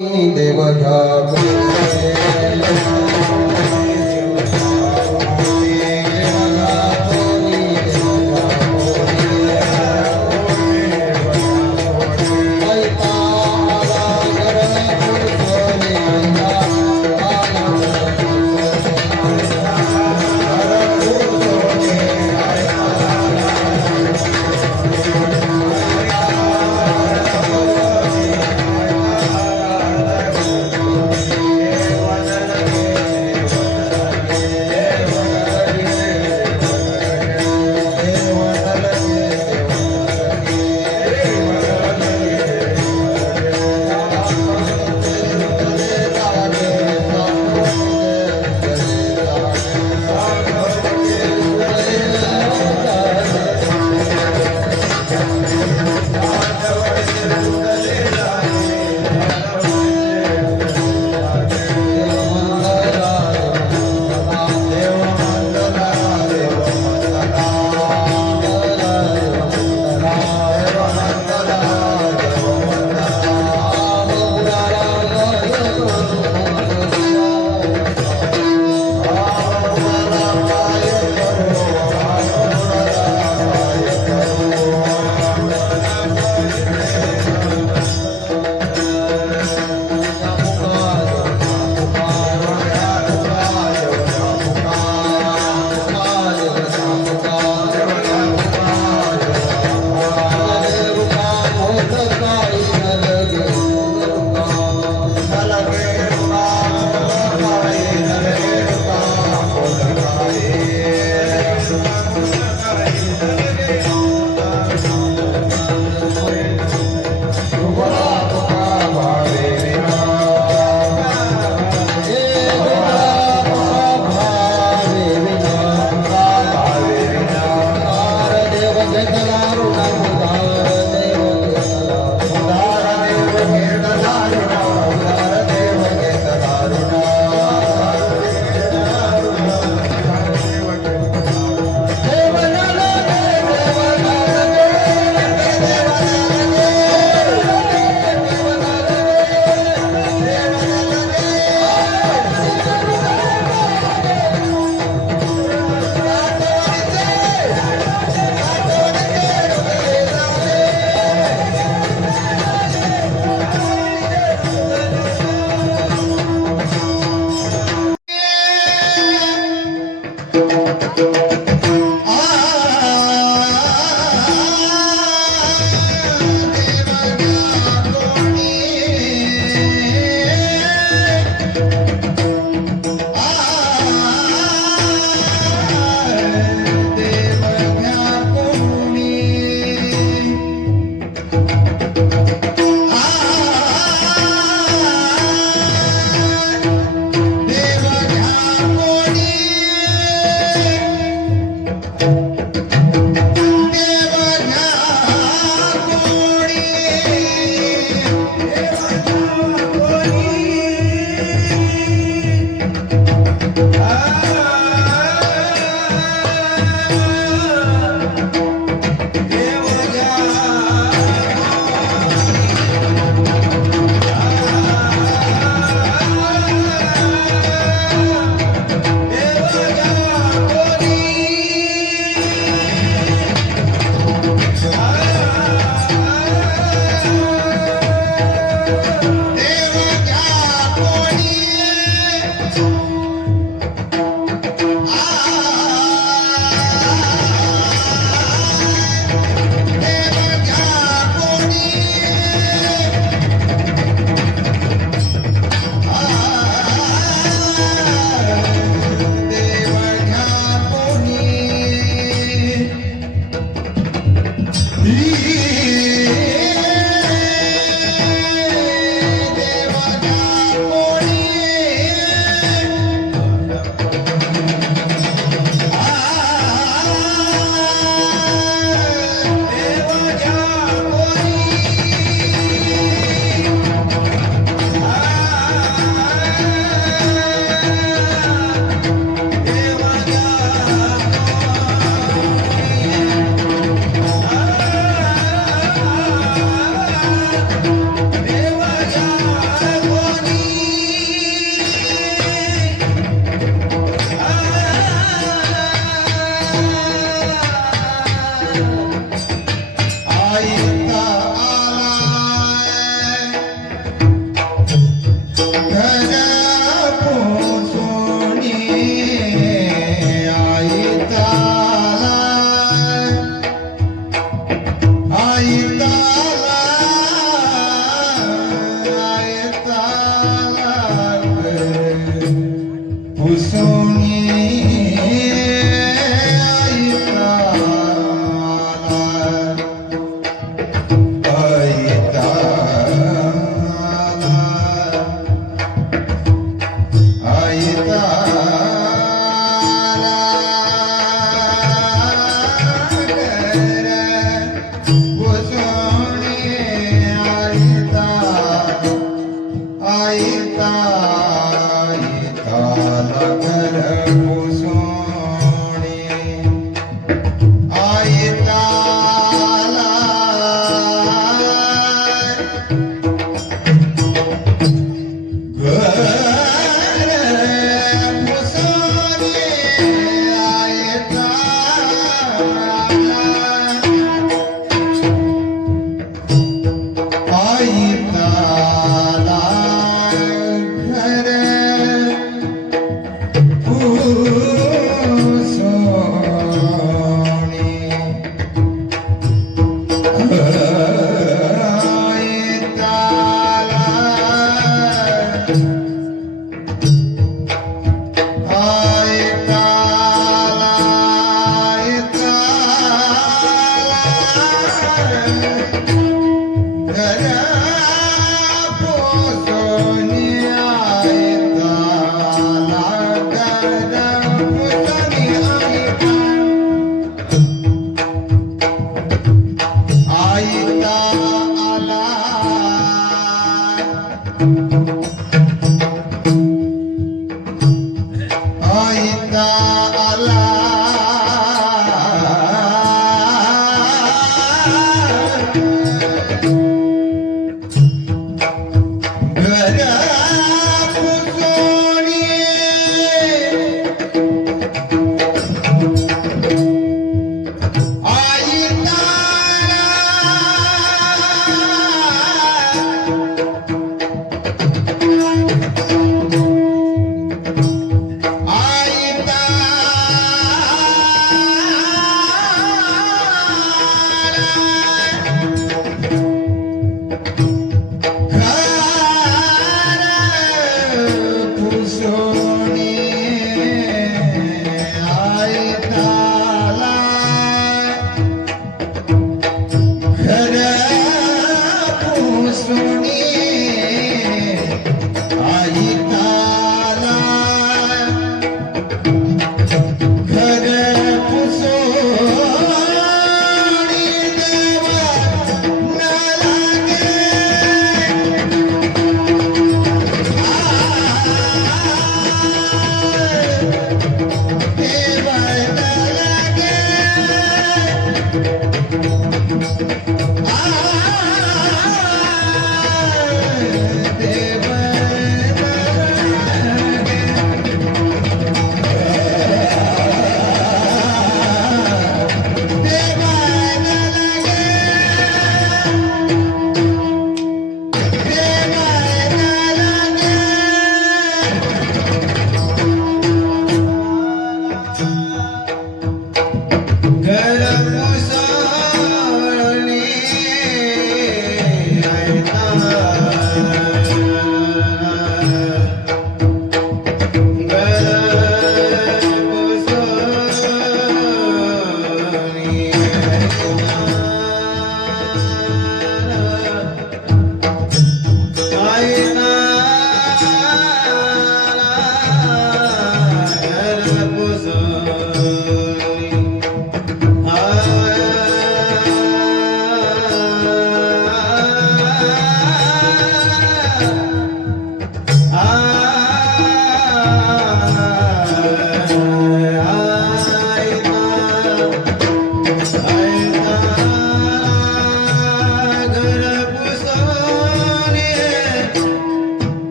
देवघा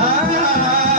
ah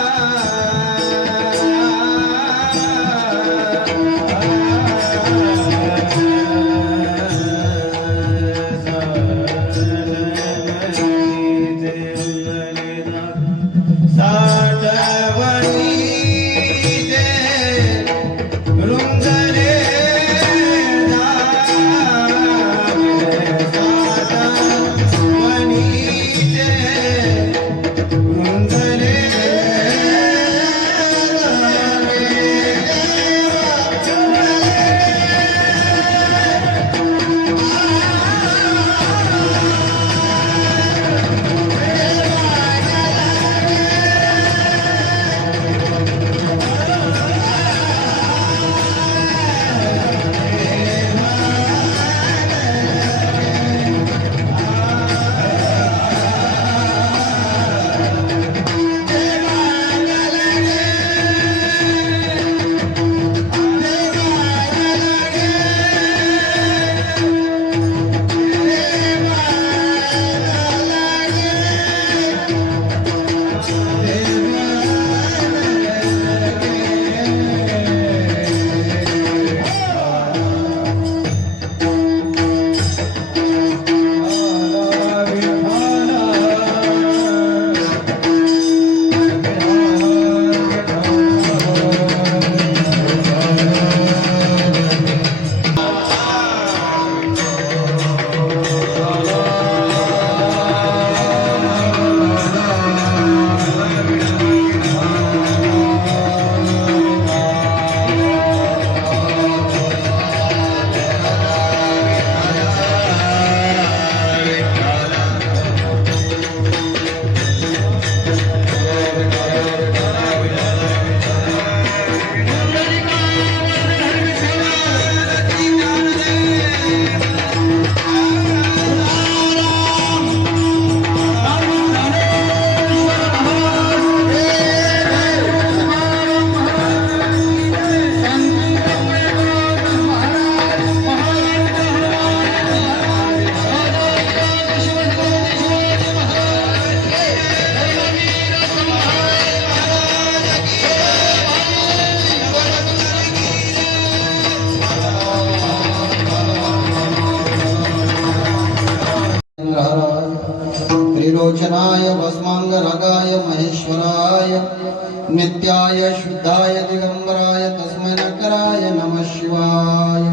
नित्याय शुद्धाय दिगंबराय तस्मै नकराय नमः शिवाय।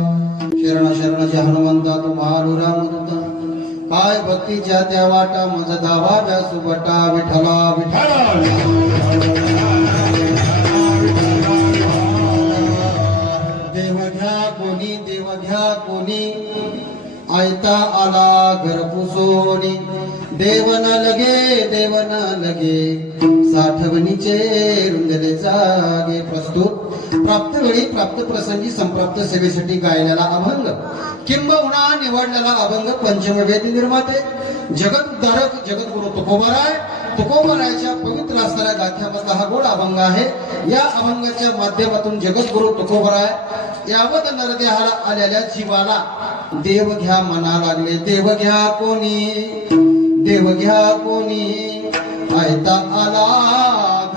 शरण शरण जय हनुमंता तू मारुरामृता काय भक्तीच्या त्या वाटा मज धावाव्या सुबटा विठला विठला। देव घ्या कोणी आयता आला घर पुसोनी देव न लगे साठवणीचे रुंदले जागे। प्रस्तुत प्राप्त वेळी प्राप्त प्रसंगी संप्राप्त सेवेसाठी गायलेला अभंग किंबहुना निवडलेला अभंग पंचमवेद निर्माते जगत उद्धारक जगद्गुरु तुकोबरायच्या पवित्र असणाऱ्या गाथ्यामधला हा गोड अभंग आहे। या अभंगाच्या माध्यमातून जगद्गुरु तुकोबराय यावत नरदेहाला आलेल्या जीवाला देव घ्या म्हणा लागले। देव घ्या कोणी आयता आला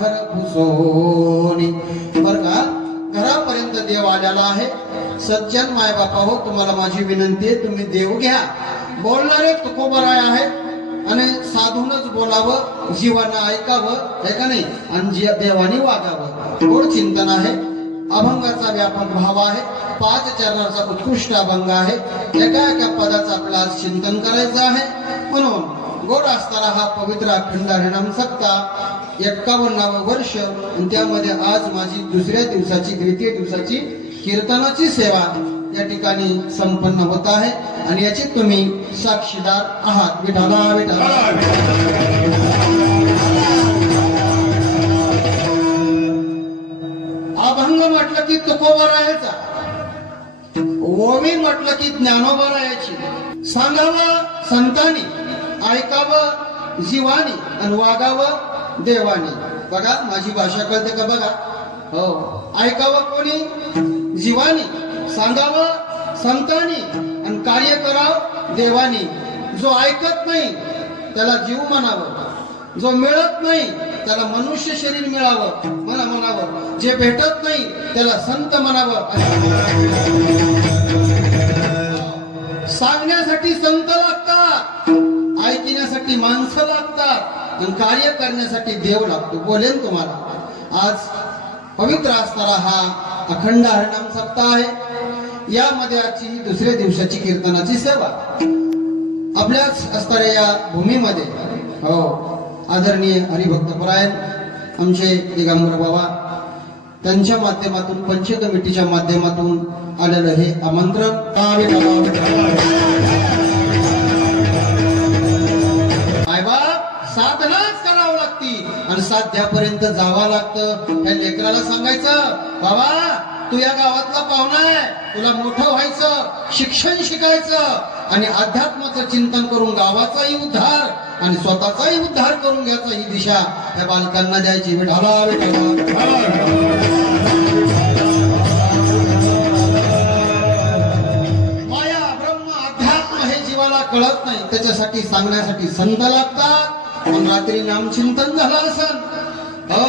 घर पुसोनी। बर का, घरापर्यंत देव आलेला आहे। सज्जन माय बापा हो, तुम्हाला माझी विनंती आहे, तुम्ही देव घ्या। बोलणारे तुकोबराय आहे आणि साधूनच बोलावं, जीवानं ऐकावं, हे का नाही, आणि देवानी वागावं। गोड चिंतन आहे। अभंगाचा व्यापक भाव आहे। 5 चरणाचा उत्कृष्ट अभंग आहे। एका एका पदाचं आपलं आज चिंतन करायचं आहे। म्हणून गोड असताना हा पवित्र अखंड हरिनाम सप्ताह 51 वर्ष, आणि त्यामध्ये आज माझी द्वितीय दिवसाची कीर्तनाची सेवा या ठिकाणी संपन्न होत आहे आणि याची तुम्ही साक्षीदार आहात। विठला विठला। अभंग म्हटलं की तुकोबरायाचा, ओवी म्हटलं की ज्ञानोबरायाची, सांगावं संतांनी, ऐकावं जीवानी आणि वागावं देवानी। बघा माझी भाषा कळते का बघा। हो, ऐकावं कोणी? जीवानी, सांगावं संतांनी आणि कार्य करावं देवानी। जो ऐकत नाही त्याला जीव म्हणावं, जो मिळत नाही त्याला मनुष्य शरीर म्हणावं। जे भेटत नाही त्याला संत म्हणावं। सांगण्यासाठी संत लागतात, ऐकण्यासाठी माणसं लागतात आणि कार्य करण्यासाठी देव लागतो। बोलेन तुम्हाला आज पवित्र असणारा हा अखंड हरिनाम सप्ताह आहे। यामध्ये आजची दुसऱ्या दिवसाची कीर्तनाची सेवा आपल्याच असणाऱ्या या भूमीमध्ये हो आदरणीय हरिभक्तपरायण आमचे दिगंबर बाबा त्यांच्या माध्यमातून पंच कमिटीच्या माध्यमातून आलेलं हे आमंत्रण साधनाच करावं लागती आणि साध्यापर्यंत जावं लागतं। या लेकराला सांगायचं, बाबा तू या गावातला पाहुणा आहे, तुला मोठं व्हायचं, शिक्षण शिकायचं आणि अध्यात्माचं चिंतन करून गावाचाही उद्धार आणि स्वतःचाही उद्धार करून घ्यायचा, ही दिशा या बालकांना द्यायची। विठला विठला। माया ब्रह्म अध्यात्म हे जीवाला कळत नाही, त्याच्यासाठी सांगण्यासाठी संत लागतात। पण रात्री नामचिंतन झालं असन, हो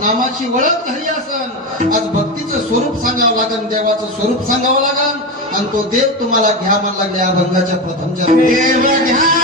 नामाची ओळख झाली असन, आज भक्तीचं स्वरूप सांगावं लागन, देवाचं स्वरूप सांगावं लागन, आणि तो देव तुम्हाला घ्या म्हणा लागले। अभंगाच्या प्रथम देव घ्या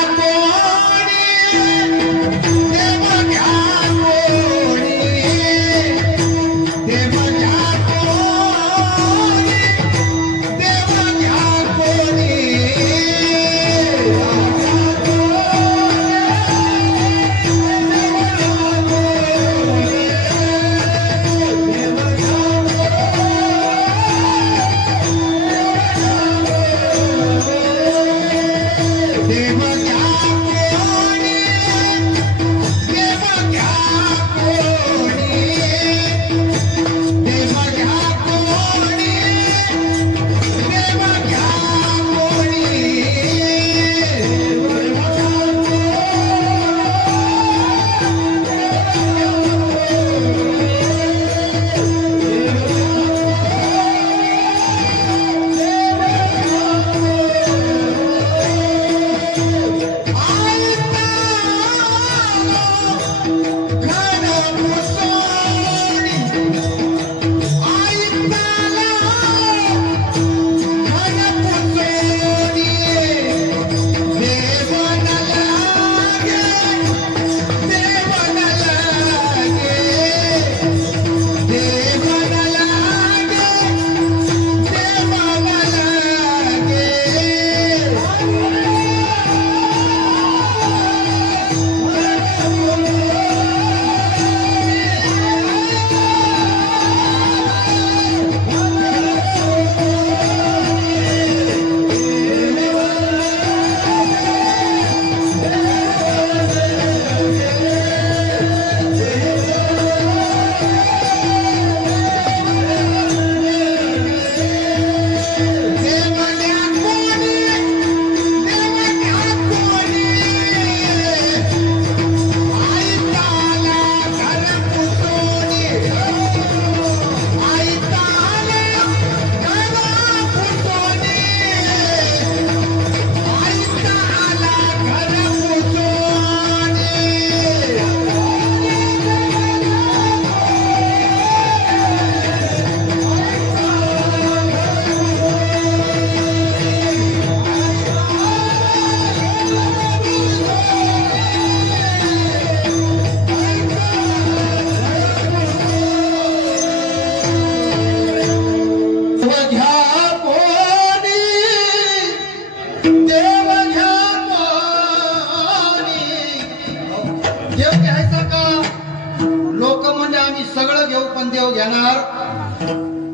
सगळं घेऊ पण देव घेणार.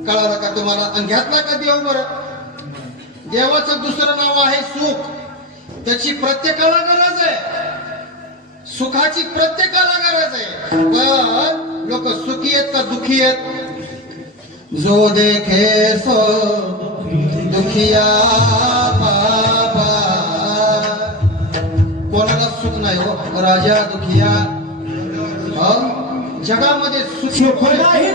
कळालं का तुम्हाला? आणि घेतला का देव? बरं, देवाचं दुसरं नाव आहे सुख. त्याची प्रत्येकाला गरज आहे, सुखाची प्रत्येकाला गरज आहे. पण लोक सुखी आहेत का दुखी आहेत? जो देखे सो दुखिया बाबा. कोणाला सुख नाही हो, राजा दुखिया. जगामध्ये सुख नाही.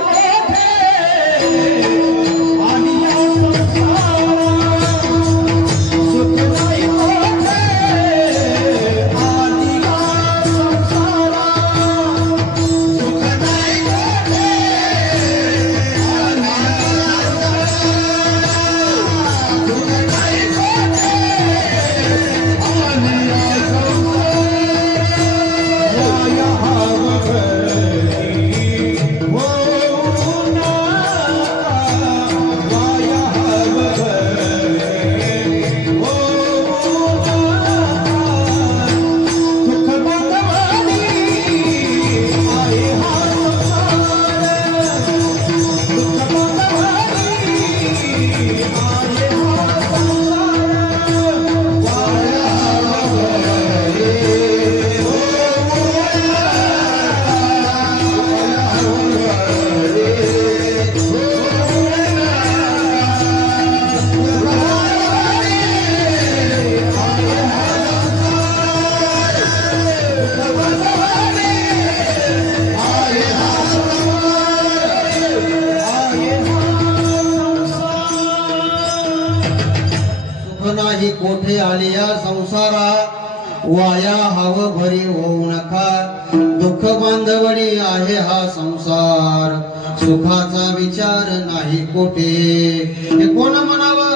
नाही कोठे आलिया संसारा, वाया हव भरी होऊ नका. दुःख बांधवडी आहे हा संसार, सुखाचा विचार नाही कोठे. हे कोण म्हणावं?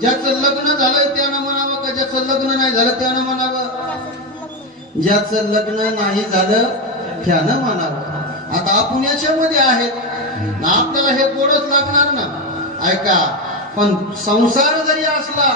ज्याचं लग्न झालंय त्यानं म्हणावं का ज्याचं लग्न नाही झालं त्यानं म्हणावं? ज्याचं लग्न नाही झालं त्यानं म्हणावं. आता आपण याच्यामध्ये आहेत ना, आपल्याला हे गोडच लागणार ना. ऐका, पण संसार जरी असला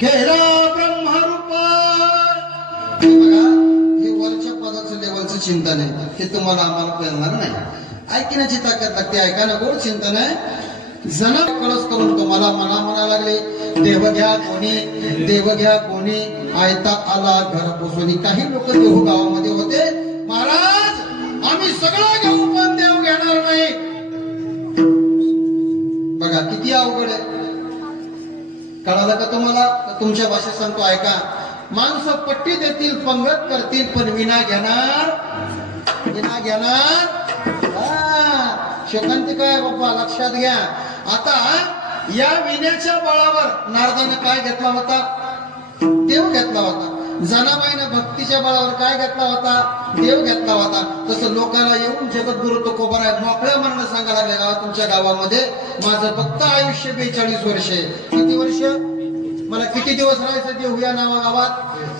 केला ब्रह्मरूपा. हे वरच्या पदाचं लेवलचं चिंतन आहे, हे तुम्हाला आम्हाला कळणार नाही. ऐकण्याची ताकद लागते. ऐका ना, गोड चिंतन आहे. जण कळस करून तुम्हाला म्हणा लागले देव घ्या कोणी, देव घ्या कोणी, आयता आला घर पोचून. काही लोक देहू गावामध्ये होते, महाराज आम्ही सगळं घेऊ पण देव घेणार नाही. बघा किती अवघड आहे. कळालं का तुम्हाला? तुमच्या भाषेत सांगतो, ऐका. माणसं पट्टी देतील, पंगत करतील, पण विना घेणार, विना घेणार. शोकांती काय बाबा, लक्षात घ्या. आता या विण्याच्या बळावर नारदाने काय घेतला होता? देव घेतला होता. जनाबाईने भक्तीच्या बळावर काय घेतला होता? देव घेतला होता. तसं लोकांना येऊन जगद्गुरु तुकोबाराय मोकळ्या मनानं सांगायला लागले, गावात तुमच्या गावामध्ये माझं फक्त आयुष्य 42 वर्ष आहे. किती वर्ष? मला किती दिवस राहायचं देव या नावा गावात?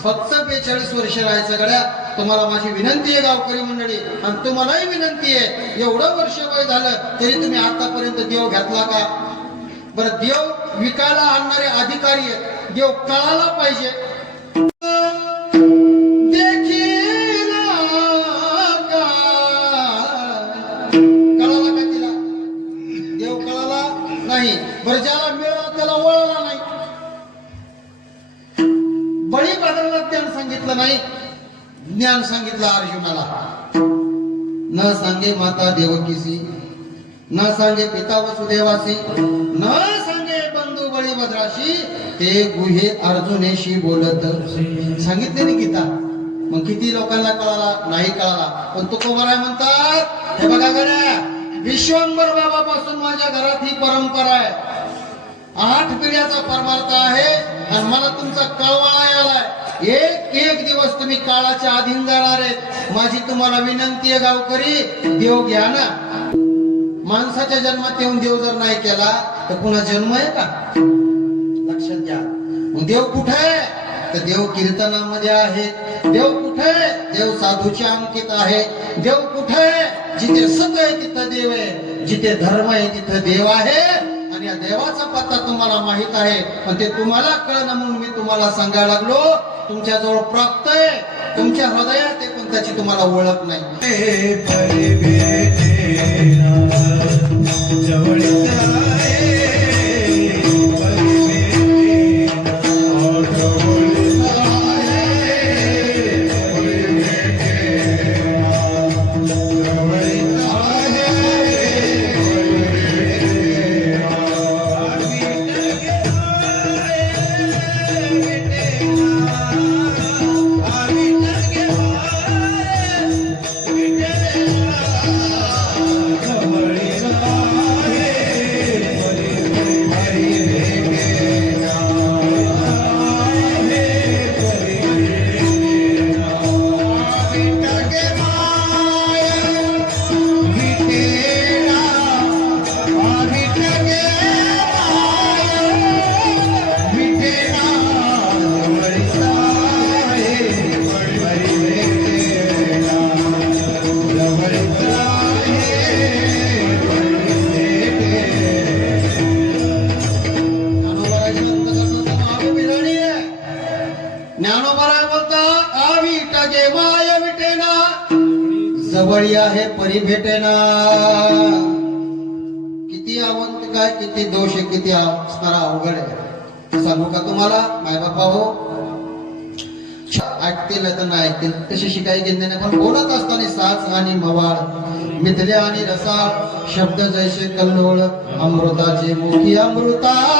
फक्त 42 वर्ष राहायचं. गड्या, तुम्हाला माझी विनंती आहे गावकरी मंडळी, आणि तुम्हालाही विनंती आहे. एवढं वर्ष वय झालं तरी तुम्ही आतापर्यंत देव घेतला का? बरं, देव विकायला आणणारे अधिकारी आहेत, देव कळायला पाहिजे. कळाला का तिला? देव कळाला नाही. बरं, ज्याला मिळाला त्याला वळला नाही. बळी बदलला ज्ञान सांगितलं नाही, ज्ञान सांगितलं अर्जुनाला. न सांगे माता देवकीसी, न सांगे पिता वसुदेवासी, न सांगे बंधू बळीभद्राशी, ते गुहे अर्जुनेशी बोलत. सांगितले ना गीता. मग किती लोकांना कळाला? नाही कळाला. पण तुकोबाराय म्हणतात, हे बघा गड्या, विश्वंभर बाबापासून माझ्या घरात ही परंपरा आहे. 8 पिढ्याचा परमार्थ आहे, आणि मला तुमचा कळवळा आलाय. एक एक दिवस तुम्ही काळाच्या अधीन जाणार आहेत. माझी तुम्हाला विनंती आहे गावकरी, देव घ्या ना. माणसाच्या जन्मात येऊन देव जर नाही केला तर पुन्हा जन्म आहे का? लक्षात घ्या. मग देव कुठे आहे? तर देव कीर्तनामध्ये आहे. देव कुठे? देव साधूच्या अंकित आहे. देव कुठे? जिथे सत आहे तिथं देव आहे, जिथे धर्म आहे तिथं देव आहे. आणि या देवाचा पत्ता तुम्हाला माहित आहे, पण ते तुम्हाला कळणं म्हणून मी तुम्हाला सांगायला लागलो. तुमच्या जवळ प्राप्त आहे, तुमच्या हृदयात आहे, पण त्याची तुम्हाला ओळख नाही. ज्ञानोबा बोलतात, आवी टाके माय विटेना, जवळी आहे परी भेटेना. किती अवंत काय, किती दोष आहे, किती असणारा अवघड आहे. सांगू का तुम्हाला माय बापा हो, ऐकतील तर नाही ऐकतील तशी शिकाई घेणे नाही. पण बोलत असताना साच आणि मवाळ, मिथले आणि रसाळ शब्द जैसे कल्लोळ, अमृताचे मुखी अमृता